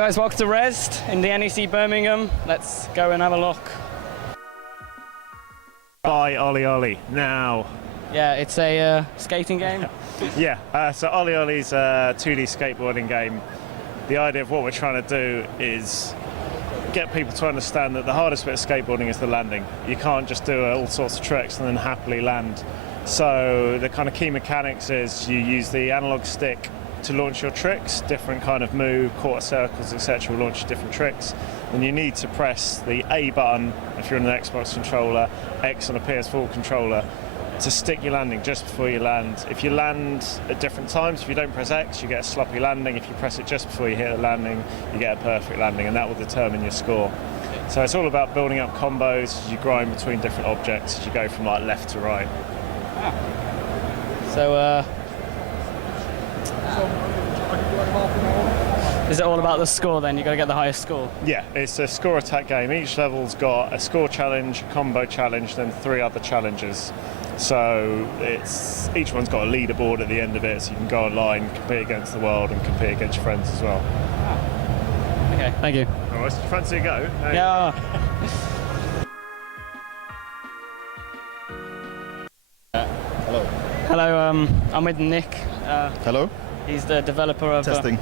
guys, welcome to Rezzed in the NEC Birmingham. Let's go and have a look. By OlliOlli now. Yeah, it's a skating game. Yeah, so OlliOlli's a 2D skateboarding game. The idea of what we're trying to do is get people to understand that the hardest bit of skateboarding is the landing. You can't just do all sorts of tricks and then happily land. So the kind of key mechanics is you use the analog stick to launch your tricks, different kind of move, quarter circles, etc. will launch different tricks. Then you need to press the A button if you're on an Xbox controller, X on a PS4 controller, to stick your landing just before you land. If you land at different times, if you don't press X, you get a sloppy landing. If you press it just before you hit the landing, you get a perfect landing, and that will determine your score. So it's all about building up combos as you grind between different objects as you go from like left to right. So, is it all about the score then? You've got to get the highest score? Yeah, it's a score attack game. Each level's got a score challenge, a combo challenge, then 3 other challenges. So each one's got a leaderboard at the end of it, so you can go online, compete against the world, and compete against your friends as well. Okay, thank you. All right, so do you fancy a go? Yeah. Hello. Hello, I'm with Nick. Hello. He's the developer of... Testing.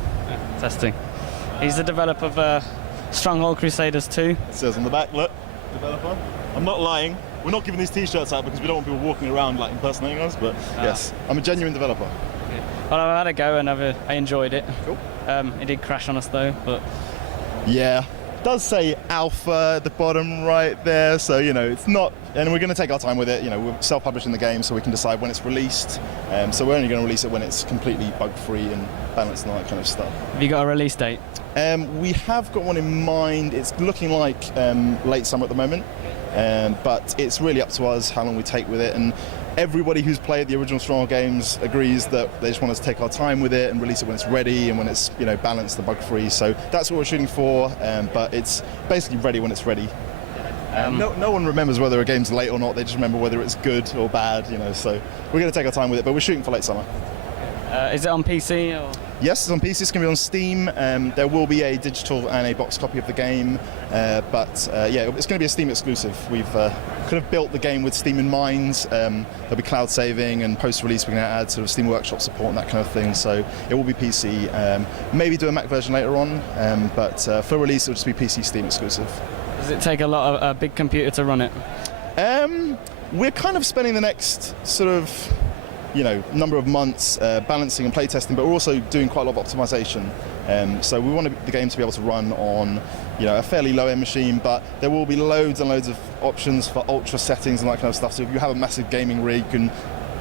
Testing. He's the developer of Stronghold Crusaders 2. It says on the back, look, developer. I'm not lying. We're not giving these t-shirts out because we don't want people walking around like impersonating us, but yes, I'm a genuine developer. Well, I had a go and I enjoyed it. Cool. It did crash on us though, but... Yeah, it does say alpha at the bottom right there, so you know, it's not, and we're going to take our time with it. You know, we're self-publishing the game so we can decide when it's released, so we're only going to release it when it's completely bug-free and balanced and all that kind of stuff. Have you got a release date? We have got one in mind. It's looking like late summer at the moment, but it's really up to us how long we take with it, and everybody who's played the original Stronghold games agrees that they just want us to take our time with it and release it when it's ready and when it's, you know, balanced and bug-free. So that's what we're shooting for, but it's basically ready when it's ready. No one remembers whether a game's late or not. They just remember whether it's good or bad, you know. So we're going to take our time with it, but we're shooting for late summer. Is it on PC or? Yes, it's on PC. It's going to be on Steam. There will be a digital and a box copy of the game, but yeah, it's going to be a Steam exclusive. We've kind of built the game with Steam in mind. There'll be cloud saving, and post-release we're going to add sort of Steam Workshop support and that kind of thing. So it will be PC. Maybe do a Mac version later on, but for release it'll just be PC Steam exclusive. Does it take a lot of a big computer to run it? We're kind of spending the next sort of, you know, number of months balancing and playtesting, but we're also doing quite a lot of optimization. So we want the game to be able to run on, you know, a fairly low-end machine, but there will be loads and loads of options for ultra settings and that kind of stuff. So if you have a massive gaming rig, you can,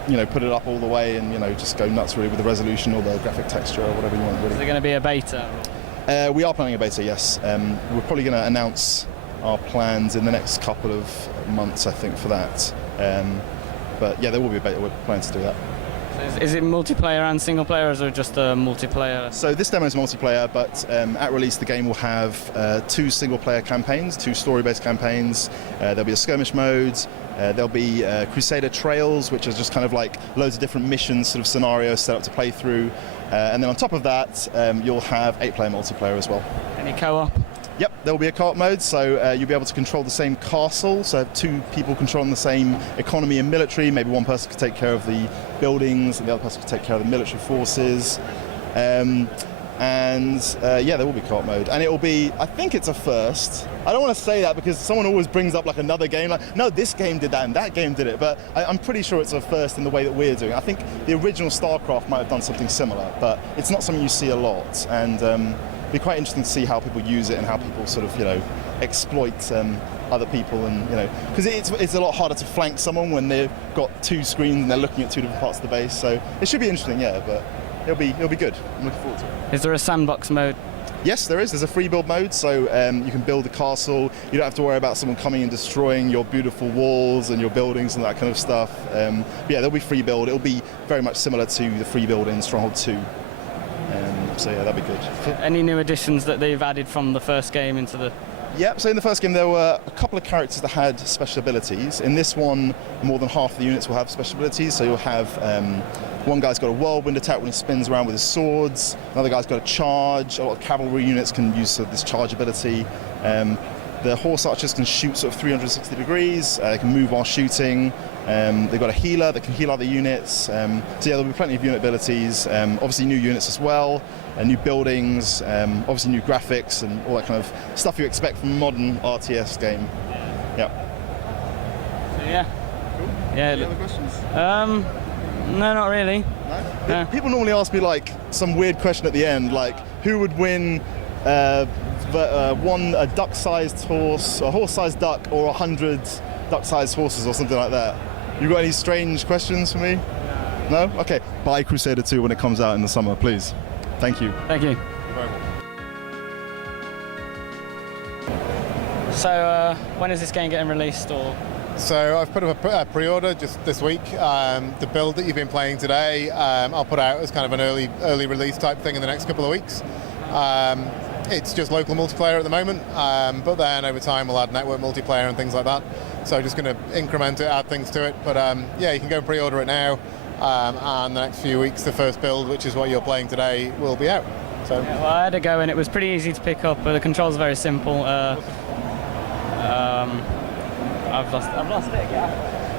you know, put it up all the way and, you know, just go nuts really with the resolution or the graphic texture or whatever you want. Really. Is there going to be a beta? We are planning a beta, yes. We're probably going to announce our plans in the next couple of months, I think, for that. But yeah, there will be a beta. We're planning to do that. So is it multiplayer and single player, or is it just a multiplayer? So this demo is multiplayer, but at release the game will have 2 single player campaigns, 2 story-based campaigns. There'll be a skirmish mode. There'll be Crusader Trails, which is just kind of like loads of different missions, sort of scenarios set up to play through. And then on top of that, you'll have 8-player multiplayer as well. Any co-op? Yep, there will be a co-op mode, so you'll be able to control the same castle, so 2 people controlling the same economy and military. Maybe one person could take care of the buildings and the other person could take care of the military forces. Yeah, there will be co-op mode, and it will be, I think it's a first. I don't want to say that because someone always brings up like another game, like, no, this game did that and that game did it, but I'm pretty sure it's a first in the way that we're doing. I think the original StarCraft might have done something similar, but it's not something you see a lot, and it'd be quite interesting to see how people use it and how people sort of, you know, exploit other people, and, you know, because it's a lot harder to flank someone when they've got 2 screens and they're looking at 2 different parts of the base. So it should be interesting, yeah, but it'll be good. I'm looking forward to it. Is there a sandbox mode? Yes, there is. There's a free build mode, so you can build a castle. You don't have to worry about someone coming and destroying your beautiful walls and your buildings and that kind of stuff. But yeah, there'll be free build. It'll be very much similar to the free build in Stronghold 2. So yeah, that'd be good. Any new additions that they've added from the first game into the Yep, so in the first game there were a couple of characters that had special abilities. In this one, more than half of the units will have special abilities. So you'll have one guy's got a whirlwind attack when he spins around with his swords. Another guy's got a charge. A lot of cavalry units can use sort of this charge ability. The horse archers can shoot sort of 360 degrees. They can move while shooting. They've got a healer that can heal other units. So yeah, there'll be plenty of unit abilities. Obviously new units as well, new buildings, obviously new graphics and all that kind of stuff you expect from a modern RTS game. Yeah. Yeah. Cool. Yeah. Any other questions? No, not really. No? People normally ask me like some weird question at the end, like who would win a duck-sized horse, a horse-sized duck, or 100 duck-sized horses, or something like that. You got any strange questions for me? No? Okay. Buy Crusader 2 when it comes out in the summer, please. Thank you. Thank you. So, when is this game getting released, or? So I've put up a pre-order just this week. The build that you've been playing today, I'll put out as kind of an early release type thing in the next couple of weeks. It's just local multiplayer at the moment, but then over time we'll add network multiplayer and things like that. So just going to increment it, add things to it. But yeah, you can go pre-order it now, and the next few weeks the first build, which is what you're playing today, will be out. So yeah, well, I had a go and it was pretty easy to pick up, but the controls are very simple. I've lost it again.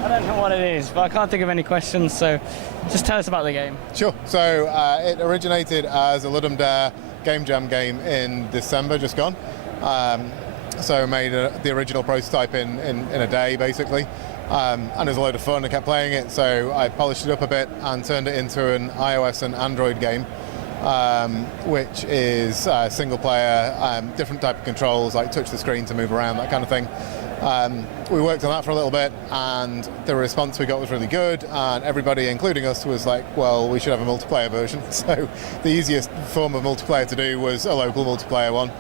I don't know what it is, but I can't think of any questions, so just tell us about the game. Sure. So it originated as a Ludum Dare Game Jam game in December, just gone. So made the original prototype in a day, basically. And it was a load of fun. I kept playing it, so I polished it up a bit and turned it into an iOS and Android game, which is single player, different type of controls, like touch the screen to move around, that kind of thing. We worked on that for a little bit, and the response we got was really good, and everybody, including us, was like, well, we should have a multiplayer version. So the easiest form of multiplayer to do was a local multiplayer one.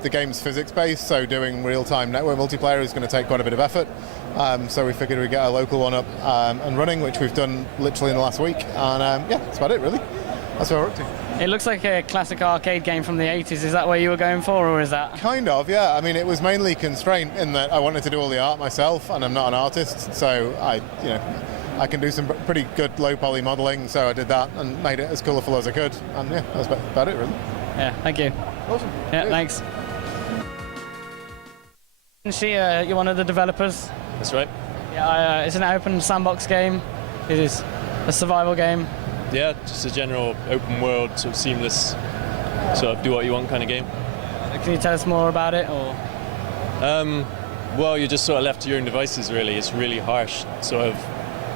The game's physics-based, so doing real-time network multiplayer is going to take quite a bit of effort. So we figured we'd get a local one up and running, which we've done literally in the last week, and yeah, that's about it, really. That's what we're up to. It looks like a classic arcade game from the 80s. Is that what you were going for, or is that? Kind of, yeah. I mean, it was mainly constraint in that I wanted to do all the art myself, and I'm not an artist, so I can do some pretty good low poly modeling, so I did that and made it as colourful as I could, and yeah, that's about it, really. Yeah, thank you. Awesome. Yeah, Cheers. thanks. Kenshi, you're one of the developers. That's right. Yeah, it's an open sandbox game. It is a survival game. Yeah, just a general open world, sort of seamless, sort of do what you want kind of game. Can you tell us more about it, or? Well, you're just sort of left to your own devices, really. It's really harsh sort of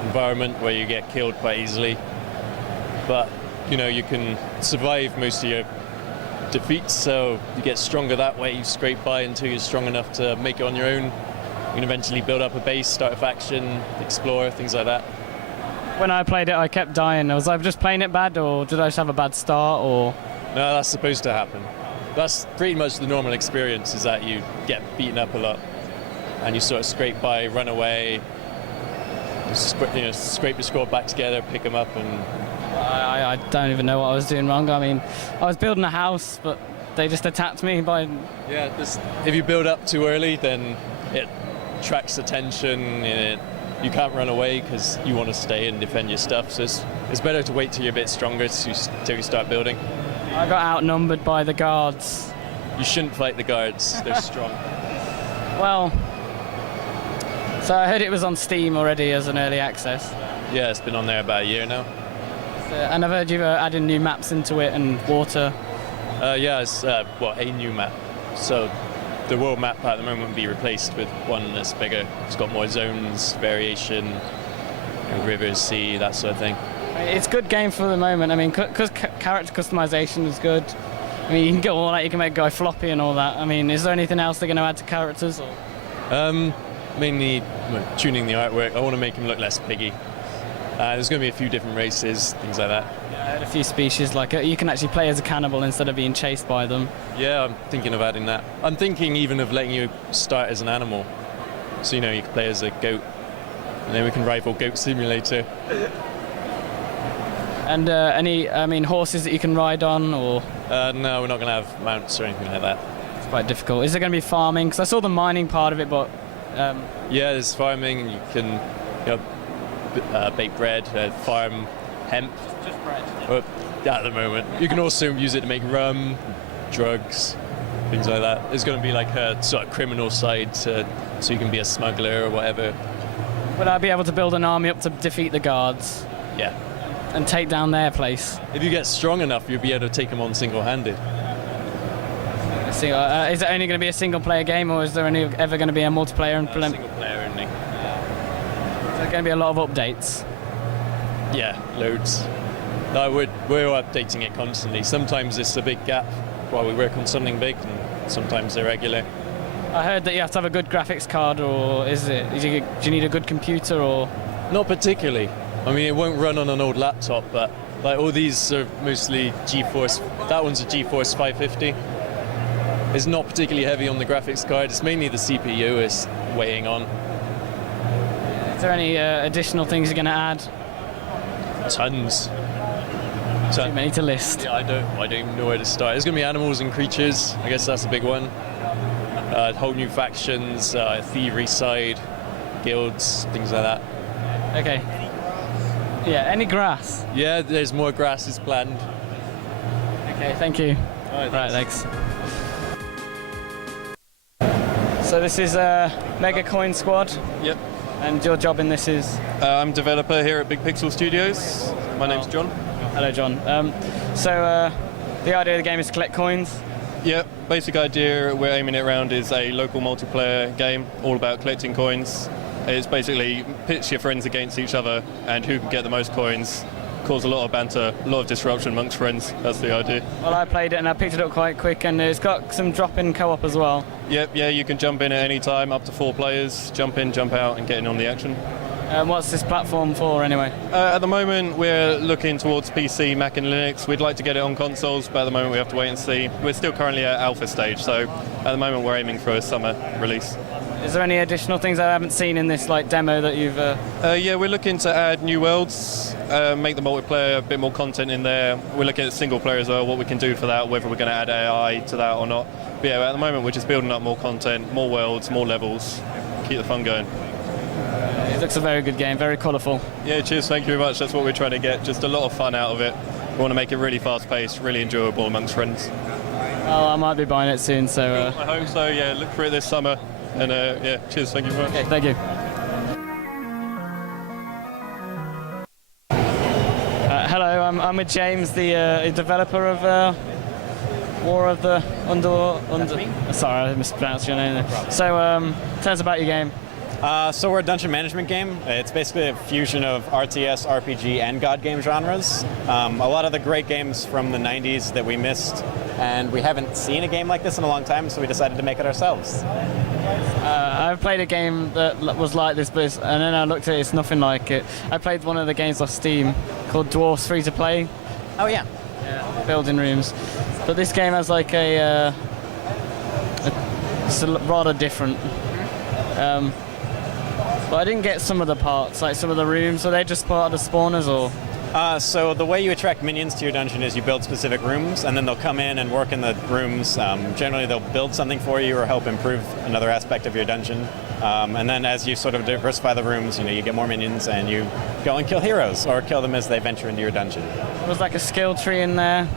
environment where you get killed quite easily. But, you can survive most of your defeats, so you get stronger that way. You scrape by until you're strong enough to make it on your own. You can eventually build up a base, start a faction, explore, things like that. When I played it, I kept dying. Was I just playing it bad, or did I just have a bad start, or? No, that's supposed to happen. That's pretty much the normal experience, is that you get beaten up a lot and you sort of scrape by, run away, scrape your squad back together, pick them up, and... I don't even know what I was doing wrong. I mean, I was building a house, but they just attacked me by... Yeah, if you build up too early, then it attracts attention, you can't run away because you want to stay and defend your stuff, so it's better to wait till you're a bit stronger till you start building. I got outnumbered by the guards. You shouldn't fight the guards, they're strong. Well, so I heard it was on Steam already as an early access. Yeah, it's been on there about a year now. And I've heard you've added new maps into it and water. Yeah, it's a new map. So the world map at the moment will be replaced with one that's bigger. It's got more zones, variation, rivers, sea, that sort of thing. It's a good game for the moment. I mean, because character customization is good. I mean, you can get all that. You can make a guy floppy and all that. I mean, is there anything else they're going to add to characters? Or? Mainly tuning the artwork. I want to make him look less piggy. There's going to be a few different races, things like that. Yeah, I heard a few species, like you can actually play as a cannibal instead of being chased by them. Yeah, I'm thinking of adding that. I'm thinking even of letting you start as an animal. So, you can play as a goat, and then we can rival Goat Simulator. And horses that you can ride on, or? No, we're not going to have mounts or anything like that. It's quite difficult. Is it going to be farming? Because I saw the mining part of it, but... Yeah, there's farming, and you can bake bread, farm hemp. Just bread. At the moment. You can also use it to make rum, drugs, things like that. There's going to be like a sort of criminal side so you can be a smuggler or whatever. Would I be able to build an army up to defeat the guards? Yeah. And take down their place? If you get strong enough, you'll be able to take them on single-handed. Is it only going to be a single-player game, or is there ever going to be a multiplayer implement? Single-player only. Is there going to be a lot of updates? Yeah, loads. No, we're updating it constantly. Sometimes it's a big gap while we work on something big, and sometimes they're regular. I heard that you have to have a good graphics card, or do you need a good computer, or? Not particularly. I mean, it won't run on an old laptop, but like all these are mostly GeForce. That one's a GeForce 550. It's not particularly heavy on the graphics card. It's mainly the CPU is weighing on. Is there any additional things you're going to add? Tons. Too many to list. Yeah, I don't even know where to start. There's going to be animals and creatures. I guess that's a big one. Whole new factions, thievery side, guilds, things like that. Okay. Yeah, any grass? Yeah, there's more grasses planned. Okay, thank you. All right, thanks. So this is Mega Coin Squad. Yep. And your job in this is? I'm developer here at BigPixel Studios. My name's John. Hello, John. So the idea of the game is to collect coins? Yep. Basic idea we're aiming it around is a local multiplayer game, all about collecting coins. It's basically pitch your friends against each other and who can get the most coins. Cause a lot of banter, a lot of disruption amongst friends. That's the idea. Well, I played it and I picked it up quite quick, and it's got some drop-in co-op as well. Yep, yeah, you can jump in at any time, up to 4 players. Jump in, jump out, and get in on the action. What's this platform for, anyway? At the moment, we're looking towards PC, Mac, and Linux. We'd like to get it on consoles, but at the moment we have to wait and see. We're still currently at alpha stage, so at the moment we're aiming for a summer release. Is there any additional things I haven't seen in this demo that you've? Yeah, we're looking to add new worlds, make the multiplayer a bit more content in there. We're looking at single player as well, what we can do for that, whether we're going to add AI to that or not. But yeah, at the moment we're just building up more content, more worlds, more levels, keep the fun going. It looks a very good game, very colourful. Yeah, cheers, thank you very much. That's what we're trying to get, just a lot of fun out of it. We want to make it really fast-paced, really enjoyable amongst friends. Oh, I might be buying it soon, so... I hope so, yeah, look for it this summer. And yeah, cheers, thank you very much. Okay, thank you. Hello, I'm with James, the developer of War of the Sorry, I mispronounced your name there. So, tell us about your game. So we're a dungeon management game. It's basically a fusion of RTS, RPG, and God game genres. A lot of the great games from the 90s that we missed, and we haven't seen a game like this in a long time, so we decided to make it ourselves. I've played a game that was like this, and then I looked at it, it's nothing like it. I played one of the games off Steam called Dwarfs Free to Play. Oh yeah. Building rooms. But this game has like it's rather different. But I didn't get some of the parts, like some of the rooms. Are they just part of the spawners, or? So the way you attract minions to your dungeon is you build specific rooms, and then they'll come in and work in the rooms. Generally, they'll build something for you or help improve another aspect of your dungeon. And then as you sort of diversify the rooms, you get more minions, and you go and kill heroes or kill them as they venture into your dungeon. There was like a skill tree in there.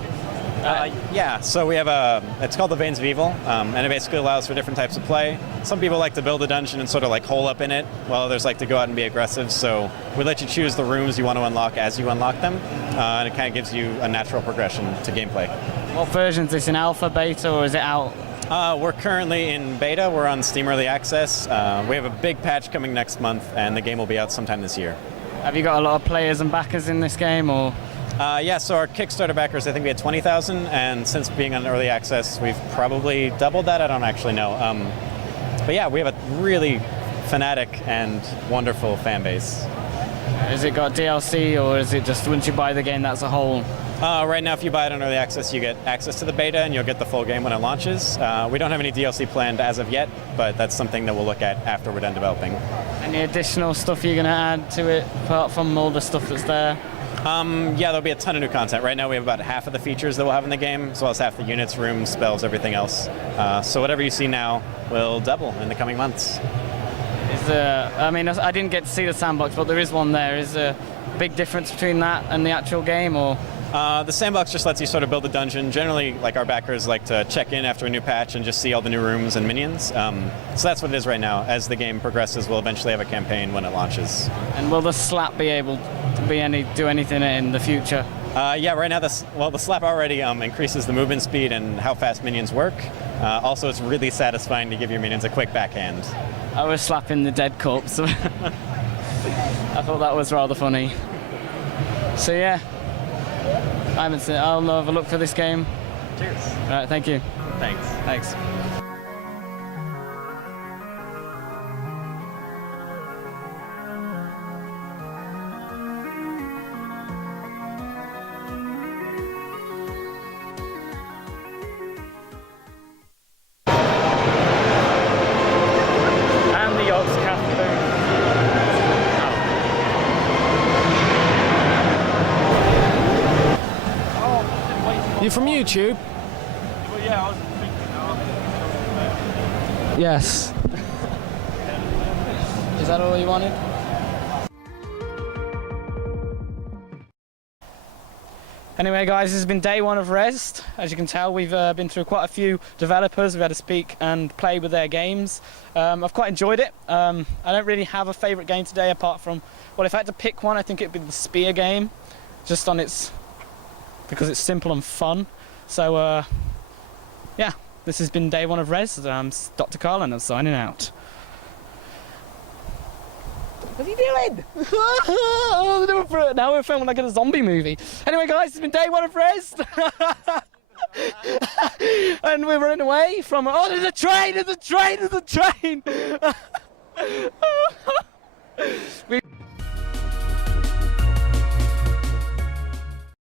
Yeah, so we have it's called the Veins of Evil, and it basically allows for different types of play. Some people like to build a dungeon and sort of like hole up in it, while others like to go out and be aggressive. So we let you choose the rooms you want to unlock as you unlock them, and it kind of gives you a natural progression to gameplay. What version is this, in alpha, beta, or is it out? We're currently in beta. We're on Steam Early Access. We have a big patch coming next month, and the game will be out sometime this year. Have you got a lot of players and backers in this game, or? Yeah, so our Kickstarter backers, I think we had 20,000, and since being on Early Access, we've probably doubled that. I don't actually know. But yeah, we have a really fanatic and wonderful fan base. Has it got DLC, or is it just once you buy the game, that's a whole? Right now, if you buy it on Early Access, you get access to the beta, and you'll get the full game when it launches. We don't have any DLC planned as of yet, but that's something that we'll look at after we're done developing. Any additional stuff you're going to add to it, apart from all the stuff that's there? Yeah, there'll be a ton of new content. Right now we have about half of the features that we'll have in the game, as well as half the units, rooms, spells, everything else. So whatever you see now will double in the coming months. I mean, I didn't get to see the sandbox, but there is one there. Is there a big difference between that and the actual game, or? The sandbox just lets you sort of build a dungeon. Generally, like, our backers like to check in after a new patch and just see all the new rooms and minions. So that's what it is right now. As the game progresses, we'll eventually have a campaign when it launches. And will the slap be able to do anything in the future? Yeah, right now the slap already increases the movement speed and how fast minions work. Also, it's really satisfying to give your minions a quick backhand. I was slapping the dead corpse. I thought that was rather funny. So yeah, I haven't seen it. I'll have a look for this game. Cheers. All right, thank you. Thanks. Thanks. And the Yogscast booth. You from YouTube? Well, yeah, I was thinking. Yes. Is that all you wanted? Anyway, guys, this has been day one of Rezzed. As you can tell, we've been through quite a few developers. We've had to speak and play with their games. I've quite enjoyed it. I don't really have a favourite game today, apart from, well, if I had to pick one, I think it'd be the Spear game, just on its, because it's simple and fun. So, yeah, this has been day one of Rezzed. I'm Dr. Carl, and I'm signing out. What are you doing? Now we're filming like a zombie movie. Anyway, guys, it's been day one of Rezzed. And we're running away from... Oh, there's a train! There's a train! There's a train!